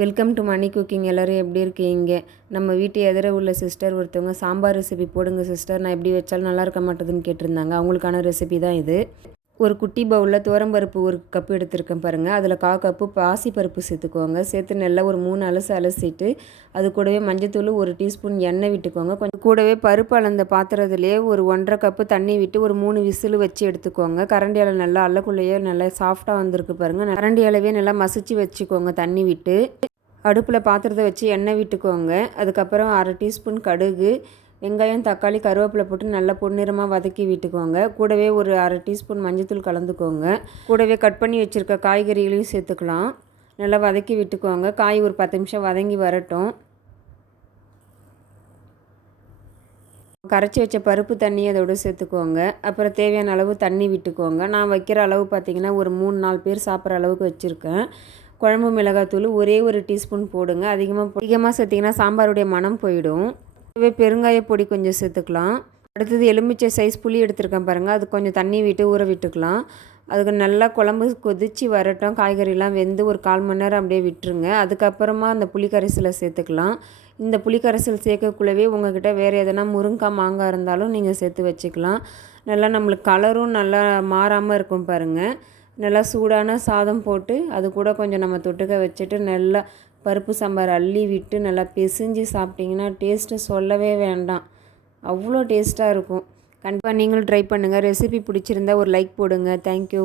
Welcome to money cooking. எல்லோரும் எப்படி இருக்கீங்க? நம்ம வீட்டு எதிர உள்ள சிஸ்டர் ஒருத்தவங்க சாம்பார் ரெசிபி போடுங்க சிஸ்டர், நான் எப்படி வச்சாலும் நல்லா இருக்க மாட்டேதுன்னு கேட்டிருந்தாங்க. அவங்களுக்கான ரெசிபி தான் இது. ஒரு குட்டி பவுலில் துவரம்பருப்பு 1 கப்பு எடுத்துருக்கேன் பாருங்கள். அதில் 1/4 கப்பு பாசிப்பருப்பு சேர்த்துக்கோங்க. சேர்த்து நல்லா ஒரு 3 அலசிட்டு அது கூடவே மஞ்சத்தூள் 1 டீஸ்பூன் எண்ணெய் விட்டுக்கோங்க. கொஞ்சம் கூடவே பருப்பு அளந்த பாத்திரத்துலேயே ஒரு 1/2 கப்பு தண்ணி விட்டு ஒரு 3 விசில் வச்சு எடுத்துக்கோங்க. கரண்டியால் நல்லா அல்லக்குள்ளேயே நல்லா சாஃப்டாக வந்திருக்கு பாருங்கள். கரண்டியாலவே நல்லா மசிச்சு வச்சுக்கோங்க தண்ணி விட்டு. அடுப்பில் பாத்திரத்தை வச்சு எண்ணெய் விட்டுக்கோங்க. அதுக்கப்புறம் 1/2 டீஸ்பூன் கடுகு, வெங்காயம், தக்காளி, கருவேப்பிலை போட்டு நல்லா பொன்னிறமாக வதக்கி விட்டுக்கோங்க. கூடவே ஒரு 1/2 டீஸ்பூன் மஞ்சத்தூள் கலந்துக்கோங்க. கூடவே கட் பண்ணி வச்சுருக்க காய்கறிகளையும் சேர்த்துக்கலாம். நல்லா வதக்கி விட்டுக்கோங்க. காய் ஒரு 10 நிமிஷம் வதங்கி வரட்டும். கரைச்சி வச்ச பருப்பு தண்ணி அதோடு சேர்த்துக்கோங்க. அப்புறம் தேவையான அளவு தண்ணி விட்டுக்கோங்க. நான் வைக்கிற அளவு பார்த்திங்கன்னா ஒரு 3-4 பேர் சாப்பிட்ற அளவுக்கு வச்சுருக்கேன். குழம்பு மிளகாத்தூள் ஒரே 1 டீஸ்பூன் போடுங்க. அதிகமாக சேர்த்திங்கன்னா சாம்பாருடைய மனம் போயிடும். பெருங்காய பொடி கொஞ்சம் சேர்த்துக்கலாம். அடுத்தது எலுமிச்சை சைஸ் புளி எடுத்துருக்கேன் பாருங்கள். அது கொஞ்சம் தண்ணி விட்டு ஊற விட்டுக்கலாம். அதுக்கு நல்லா குழம்பு கொதித்து வரட்டும். காய்கறிலாம் வெந்து ஒரு 1/4 மணி நேரம் அப்படியே விட்டுருங்க. அதுக்கப்புறமா அந்த புளி கரைசலை சேர்த்துக்கலாம். இந்த புளி கரைசல் சேர்க்கக்குள்ளவே உங்கள்கிட்ட வேறு எதனா முருங்காய், மாங்காய் இருந்தாலும் நீங்கள் சேர்த்து வச்சுக்கலாம். நல்லா நம்மளுக்கு கலரும் நல்லா மாறாமல் இருக்கும் பாருங்கள். நல்லா சூடான சாதம் போட்டு அது கூட கொஞ்சம் நம்ம தொட்டுக்க வச்சுட்டு நல்லா பருப்பு சாம்பார் அள்ளி விட்டு நல்லா பிசைஞ்சு சாப்பிட்டிங்கன்னா டேஸ்ட்டு சொல்லவே வேண்டாம். அவ்வளோ டேஸ்ட்டாக இருக்கும். கண்டிப்பாக நீங்களும் ட்ரை பண்ணுங்கள். ரெசிபி பிடிச்சிருந்தா ஒரு லைக் போடுங்க. தேங்க்யூ.